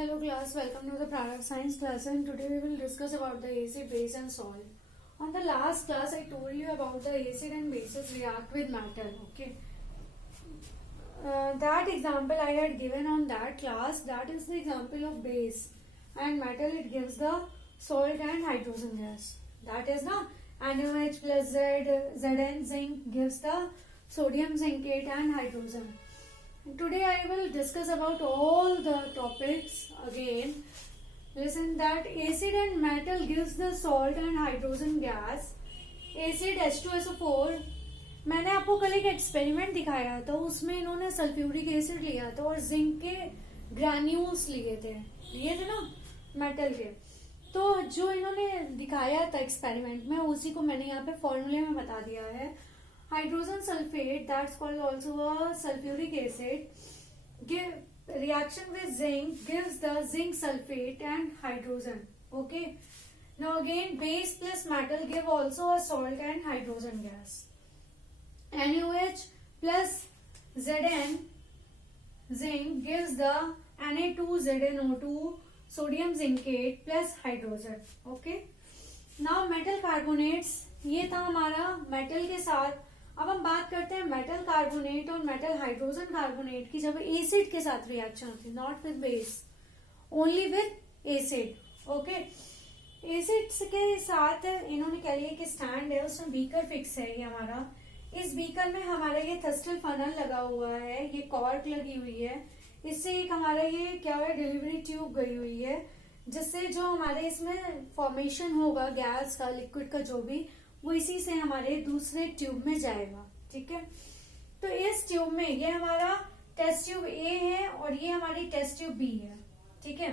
Hello class, welcome to the product science class, and today we will discuss about the acid, base and salt. On the last class I told you about the acid and bases react with metal. Okay, that example I had given on that class, that is the example of base, and metal it gives the salt and hydrogen gas. That is the NaOH plus Zn zinc gives the sodium zincate and hydrogen. Today I will discuss about all the topics again. Listen, that acid and metal gives the salt and hydrogen gas. Acid H2SO4. मैंने आपको कल एक experiment दिखाया था, उसमें इन्होंने sulphuric acid लिया था और जिंक के ग्रैन्यूल्स लिए थे ना मेटल के। तो जो इन्होंने दिखाया था एक्सपेरिमेंट में, उसी को मैंने यहाँ पे फॉर्मूले में बता दिया है। Hydrogen sulfate, that's called also a sulfuric acid, reaction with zinc gives the zinc sulfate and hydrogen. Okay, now again base plus metal give also a salt and hydrogen gas. NaOH plus Zn zinc gives the Na2ZnO2 sodium zincate plus hydrogen. Okay, now metal carbonates, ये था हमारा metal के साथ। अब हम बात करते हैं मेटल कार्बोनेट और मेटल हाइड्रोजन कार्बोनेट की, जब एसिड के साथ रिएक्शन होती है, not with base, only with acid. Okay, acid के साथ इन्होंने क्या लिया कि स्टैंड है, उसमें बीकर फिक्स है ये हमारा। इस बीकर में हमारा ये थर्स्टल फनल लगा हुआ है, ये कॉर्क लगी हुई है, इससे एक हमारा ये क्या है डिलीवरी ट्यूब गई हुई है, जिससे जो हमारे इसमें फॉर्मेशन होगा गैस का, लिक्विड का जो भी, वो इसी से हमारे दूसरे ट्यूब में जाएगा। ठीक है, तो इस ट्यूब में ये हमारा टेस्ट ट्यूब ए है और ये हमारी टेस्ट ट्यूब बी है। ठीक है,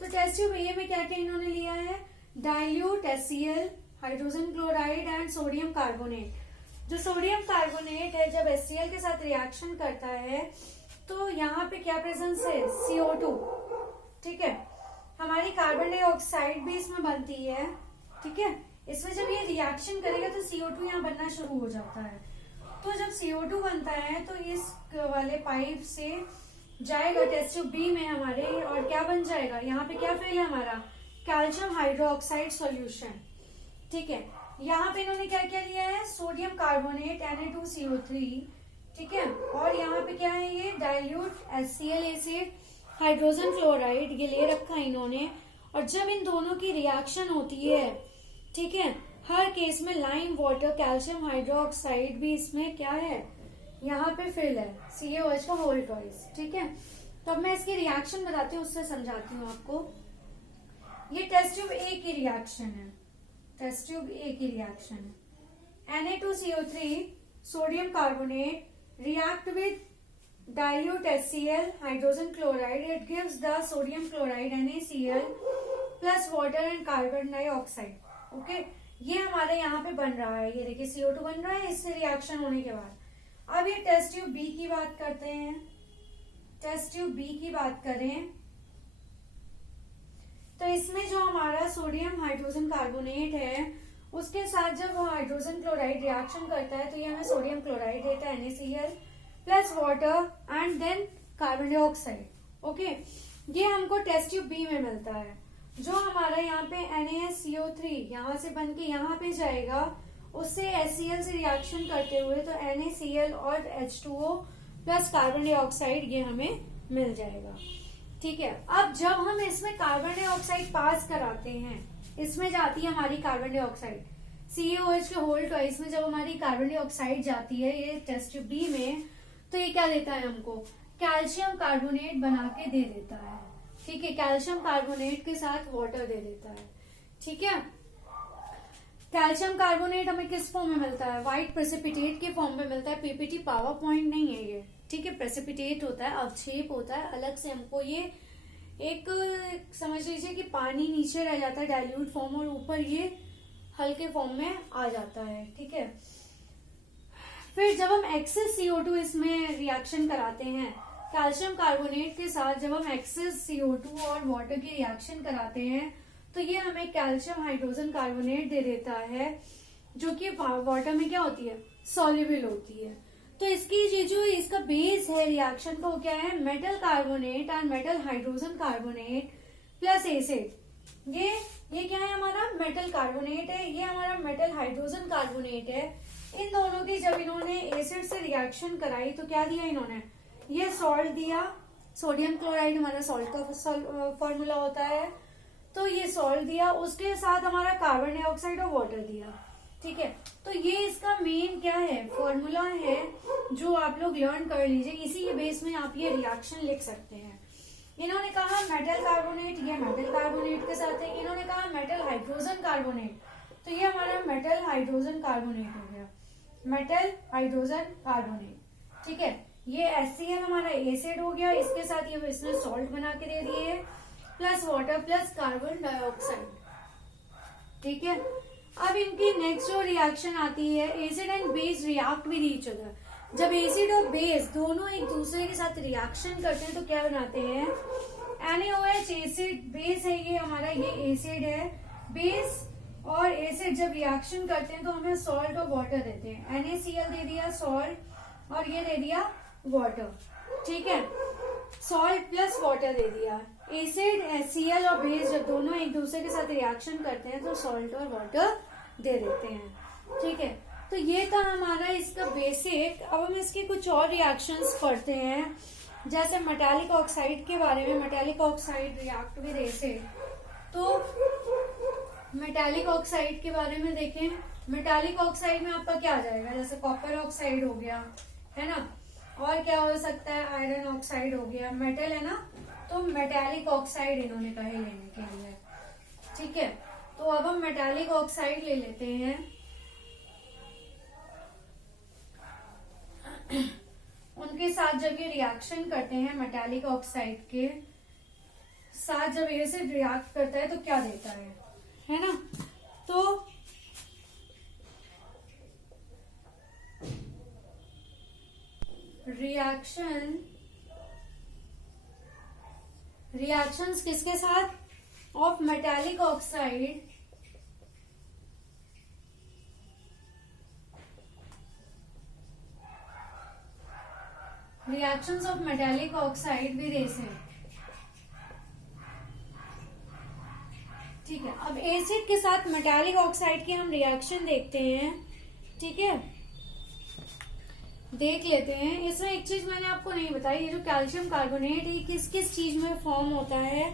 तो टेस्ट ट्यूब ए में क्या क्या इन्होंने लिया है, dilute HCl, hydrogen chloride and sodium carbonate. जो सोडियम कार्बोनेट है जब HCl के साथ रिएक्शन करता है तो यहाँ पे क्या प्रेजेंस है, CO2। ठीक है, हमारी कार्बन डाइऑक्साइड भी इसमें बनती है। ठीक है, इसमें जब ये रिएक्शन करेगा तो CO2 यहाँ बनना शुरू हो जाता है। तो जब CO2 बनता है तो इस वाले पाइप से जाएगा टेस्ट ट्यूब बी में हमारे, और क्या बन जाएगा, यहाँ पे क्या फेल है हमारा, कैल्शियम हाइड्रोक्साइड सॉल्यूशन। ठीक है, यहाँ पे इन्होंने क्या क्या लिया है, सोडियम कार्बोनेट Na2CO3। ठीक है, और यहाँ पे क्या है, ये dilute HCl acid, hydrogen chloride ये ले रखा है इन्होंने। और जब इन दोनों की रिएक्शन होती है, ठीक है, हर केस में लाइम वाटर कैल्शियम हाइड्रोक्साइड भी इसमें क्या है, यहाँ पे फिल है, CaOH का होल ट्वाइस। ठीक है, तो अब मैं इसकी रिएक्शन बताती हूँ, उससे समझाती हूँ आपको। ये टेस्ट ट्यूब ए की रिएक्शन है, टेस्ट ट्यूब ए की रिएक्शन है। Na2CO3 sodium carbonate react with dilute HCl, hydrogen chloride, it gives the sodium chloride NaCl plus water and carbon dioxide. Okay, ये हमारे यहाँ पे बन रहा है, ये देखिए CO2 बन रहा है इससे रिएक्शन होने के बाद। अब ये टेस्ट ट्यूब बी की बात करते हैं, टेस्ट ट्यूब बी की बात करें तो इसमें जो हमारा सोडियम हाइड्रोजन कार्बोनेट है उसके साथ जब हाइड्रोजन क्लोराइड रिएक्शन करता है तो ये हमें सोडियम क्लोराइड देता है NaCl plus water and then carbon dioxide. Okay, ये हमको टेस्ट ट्यूब बी में मिलता है। जो हमारा यहाँ पे NaCO3 यहाँ से बन के यहाँ पे जाएगा, उससे HCl से रिएक्शन करते हुए तो NaCl और H2O प्लस कार्बन डाइऑक्साइड ये हमें मिल जाएगा। ठीक है, अब जब हम इसमें कार्बन डाइऑक्साइड पास कराते हैं, इसमें जाती है हमारी कार्बन डाइऑक्साइड, CaOH के होल ट्वाइस में जब हमारी कार्बन डाइऑक्साइड जाती है ये टेस्ट ट्यूब बी में, तो ये क्या देता है हमको, कैल्शियम कार्बोनेट बना के दे देता है। ठीक है, कैल्शियम कार्बोनेट के साथ वाटर दे देता है। ठीक है, कैल्शियम कार्बोनेट हमें किस फॉर्म में मिलता है, व्हाइट प्रेसिपिटेट के फॉर्म में मिलता है। पीपीटी पावर पॉइंट नहीं है ये। ठीक है, प्रेसिपिटेट होता है, अवक्षेप होता है, अलग से हमको ये एक समझ लीजिए कि पानी नीचे रह जाता है डाइल्यूट फॉर्म और ऊपर ये हल्के फॉर्म में आ जाता है। ठीक है, फिर जब हम एक्सेस CO2 इसमें रिएक्शन कराते हैं कैल्शियम कार्बोनेट के साथ, जब हम एक्सेस CO2 और वाटर की रिएक्शन कराते हैं तो ये हमें कैल्शियम हाइड्रोजन कार्बोनेट दे देता है, जो कि वाटर में क्या होती है, सॉल्युबल होती है। तो इसकी ये जो इसका बेस है रिएक्शन का वो क्या है, metal carbonate and metal hydrogen carbonate plus acid. ये क्या है हमारा मेटल कार्बोनेट है, ये हमारा मेटल हाइड्रोजन कार्बोनेट है। इन दोनों की जब इन्होंने एसिड से रिएक्शन कराई तो क्या दिया इन्होंने, ये सॉल्ट दिया। सोडियम क्लोराइड हमारा सॉल्ट का फॉर्मूला होता है, तो ये सॉल्ट दिया, उसके साथ हमारा कार्बन डाइऑक्साइड और वाटर दिया। ठीक है, तो ये इसका मेन क्या है, फॉर्मूला है जो आप लोग लर्न कर लीजिए। इसी के बेस में आप ये रिएक्शन लिख सकते हैं। इन्होंने कहा मेटल कार्बोनेट, ये मेटल कार्बोनेट के साथ है। इन्होंने कहा मेटल हाइड्रोजन कार्बोनेट, तो ये हमारा मेटल हाइड्रोजन कार्बोनेट हो गया, मेटल हाइड्रोजन कार्बोनेट। ठीक है, ये HCl हमारा एसिड हो गया, इसके साथ ये इसने सॉल्ट बना के दे दिए, plus water plus carbon dioxide. ठीक है, अब इनकी नेक्स्ट जो रिएक्शन आती है, acid and base react with each other. जब एसिड और बेस दोनों एक दूसरे के साथ रिएक्शन करते हैं तो क्या बनाते हैं, NaOH एसिड, बेस है ये हमारा, ये एसिड है। बेस और एसिड जब रिएक्शन करते हैं तो हमें सॉल्ट और वाटर देते हैं। NaCl दे दिया सॉल्ट और ये दे दिया वाटर। ठीक है, सॉल्ट प्लस वाटर दे दिया। एसिड HCl और बेस जब दोनों एक दूसरे के साथ रिएक्शन करते हैं तो सॉल्ट और वाटर दे देते हैं। ठीक है, तो ये था हमारा इसका बेसिक। अब हम इसके कुछ और रिएक्शंस पढ़ते हैं, जैसे मेटालिक ऑक्साइड के बारे में। Metallic oxide react with acid, तो मेटालिक ऑक्साइड के बारे में देखें। मेटालिक ऑक्साइड में आपका क्या आ जाएगा, जैसे कॉपर ऑक्साइड हो गया, है ना, और क्या हो सकता है, आयरन ऑक्साइड हो गया, मेटल है ना, तो मेटालिक ऑक्साइड इन्होंने कहे लेने के लिए। ठीक है, तो अब हम मेटालिक ऑक्साइड ले लेते हैं। उनके साथ जब ये रिएक्शन करते हैं, मेटालिक ऑक्साइड के साथ जब एसिड रिएक्ट करता है तो क्या देता है ना, तो रिएक्शंस किसके साथ, of metallic oxide reactions of metallic oxide with acid. ठीक है, अब एसिड के साथ मेटालिक ऑक्साइड की हम रिएक्शन देखते हैं। ठीक है, देख लेते हैं। इसमें एक चीज मैंने आपको नहीं बताई, ये जो कैल्शियम कार्बोनेट है किस किस चीज में फॉर्म होता है।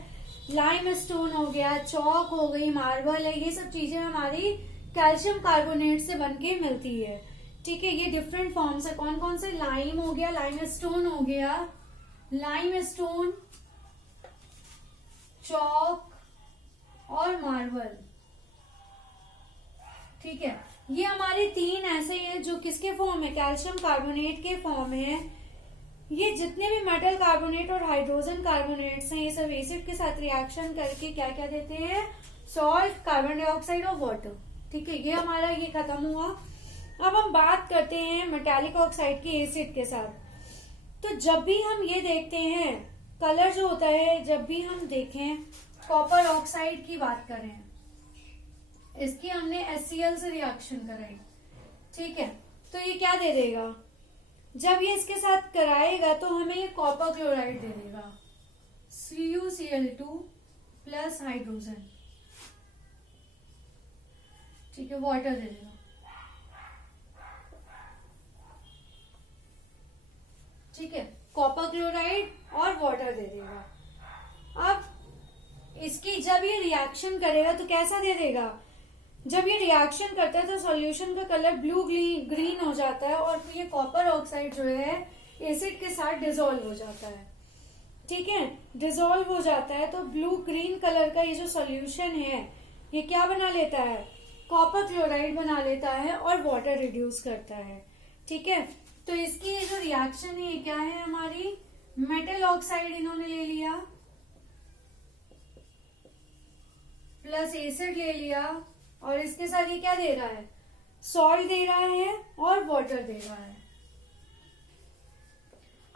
लाइम स्टोन हो गया, चौक हो गई, मार्बल है, ये सब चीजें हमारी कैल्शियम कार्बोनेट से बनके मिलती है। ठीक है, ये डिफरेंट फॉर्म्स है। कौन कौन से, लाइम हो गया, लाइम स्टोन हो गया, लाइम स्टोन, चौक और मार्बल। ठीक है, ये हमारे तीन ऐसे हैं जो किसके फॉर्म है, कैल्शियम कार्बोनेट के फॉर्म है। ये जितने भी मेटल कार्बोनेट और हाइड्रोजन कार्बोनेट्स हैं, ये सब एसिड के साथ रिएक्शन करके क्या क्या देते हैं, सॉल्ट, कार्बन डाइऑक्साइड और वाटर। ठीक है, ये हमारा ये खत्म हुआ। अब हम बात करते हैं मेटालिक ऑक्साइड के एसिड के साथ। तो जब भी हम ये देखते हैं, कलर जो होता है, जब भी हम देखें, कॉपर ऑक्साइड की बात करें, इसकी हमने HCl से रिएक्शन कराई। ठीक है, तो ये क्या दे देगा, जब ये इसके साथ कराएगा तो हमें ये कॉपर क्लोराइड दे देगा, CuCl2 प्लस हाइड्रोजन। ठीक है, वाटर दे देगा। ठीक है, कॉपर क्लोराइड और वाटर दे देगा। अब इसकी जब ये रिएक्शन करेगा तो कैसा दे देगा, जब ये रिएक्शन करता है तो सॉल्यूशन का कलर ब्लू ग्रीन हो जाता है और ये कॉपर ऑक्साइड जो है एसिड के साथ डिसॉल्व हो जाता है। ठीक है, डिसॉल्व हो जाता है तो ब्लू ग्रीन कलर का ये जो सॉल्यूशन है ये क्या बना लेता है, कॉपर क्लोराइड बना लेता है और वाटर रिड्यूस करता है। ठीक है, तो इसकी ये जो रिएक्शन है ये क्या है हमारी, मेटल ऑक्साइड इन्होंने ले लिया प्लस एसिड ले लिया और इसके साथ ये क्या दे रहा है, सॉल्ट दे रहा है और वाटर दे रहा है।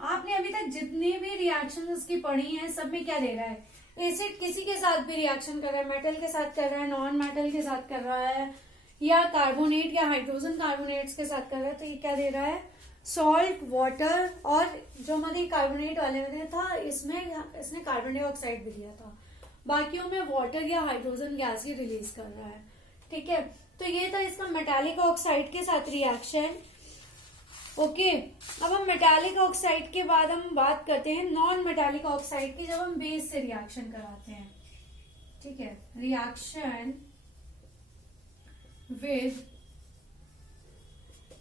आपने अभी तक जितने भी रिएक्शन उसकी पढ़ी हैं सब में क्या दे रहा है, एसिड किसी के साथ भी रिएक्शन कर रहा है, मेटल के साथ कर रहा है, नॉन मेटल के साथ कर रहा है, या कार्बोनेट या हाइड्रोजन कार्बोनेट्स के साथ कर रहा है, तो ये क्या दे रहा है, सॉल्ट, वाटर और जो हमारे कार्बोनेट वाले में था इसने कार्बन डाइऑक्साइड भी दिया था, बाकियों में वाटर या हाइड्रोजन गैस ही रिलीज कर रहा है। ठीक है, तो ये था इसका मेटालिक ऑक्साइड के साथ रिएक्शन। ओके, अब हम मेटालिक ऑक्साइड के बाद हम बात करते हैं नॉन मेटालिक ऑक्साइड की, जब हम बेस से रिएक्शन कराते हैं। ठीक है, reaction with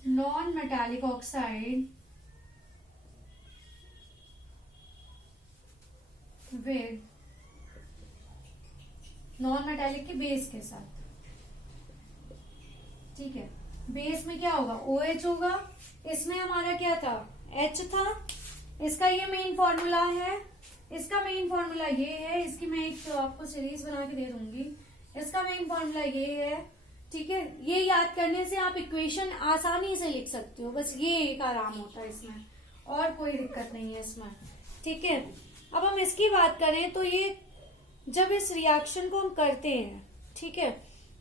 non-metallic oxide with non-metallic के बेस के साथ। ठीक है, बेस में क्या होगा, OH होगा, इसमें हमारा क्या था, H था, इसका ये मेन फॉर्मूला है, इसका मेन फॉर्मूला ये है, इसकी मैं एक आपको सीरीज बना के दे दूंगी, इसका मेन फॉर्मूला ये है। ठीक है, ये याद करने से आप इक्वेशन आसानी से लिख सकते हो, बस ये एक आराम होता है इसमें, और कोई दिक्कत नहीं है इसमें। ठीक है, अब हम इसकी बात करें तो ये जब इस रिएक्शन को हम करते हैं, ठीक है,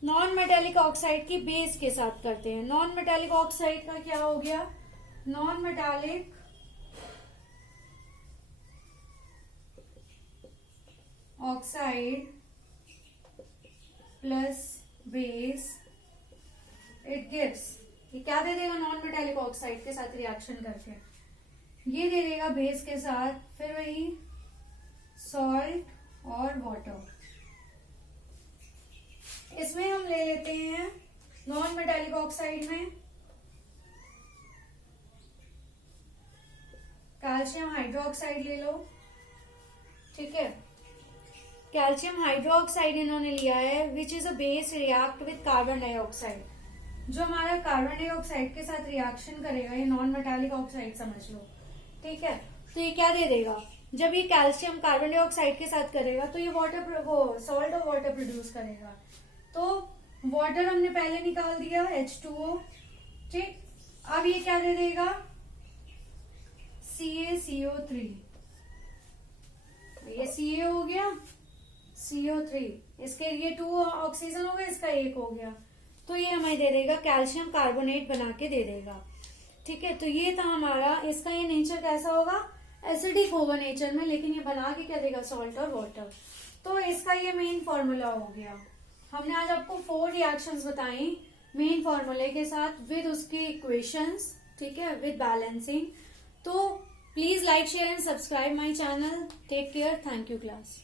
नॉन मेटालिक ऑक्साइड की बेस के साथ करते हैं। नॉन मेटालिक ऑक्साइड का क्या हो गया, non metallic oxide plus base, it gives, ये क्या दे देगा नॉन मेटालिक ऑक्साइड के साथ रिएक्शन करके, ये दे देगा बेस के साथ, फिर वही सॉल्ट और वाटर। इसमें हम ले लेते हैं नॉन मेटालिक ऑक्साइड में कैल्शियम हाइड्रोक्साइड ले लो। ठीक है, कैल्शियम हाइड्रोक्साइड इन्होंने लिया है, which is a base react with carbon dioxide. जो हमारा कार्बन डाइऑक्साइड के साथ रिएक्शन करेगा, ये नॉन मेटालिक ऑक्साइड समझ लो। ठीक है, तो ये क्या दे देगा, जब ये कैल्शियम कार्बन डाइऑक्साइड के साथ करेगा तो ये वो सॉल्ट और वाटर प्रोड्यूस करेगा। तो वाटर हमने पहले निकाल दिया, H2O। ठीक, अब ये क्या दे देगा, CaCO3, ये Ca हो गया, CO3, इसके ये 2 ऑक्सीजन हो गया, इसका 1 हो गया, तो ये हमें दे देगा कैल्शियम कार्बोनेट बना के दे देगा। ठीक है, तो ये था हमारा, इसका ये नेचर कैसा होगा, एसिडिक होगा नेचर में, लेकिन ये बना के क्या देगा, सॉल्ट और वाटर। तो इसका ये मेन फॉर्मूला हो गया। हमने आज आपको 4 रिएक्शंस बताई मेन फॉर्मूले के साथ विद उसके इक्वेशंस। ठीक है, विद बैलेंसिंग। तो please like, share and subscribe my channel. Take care, thank you class.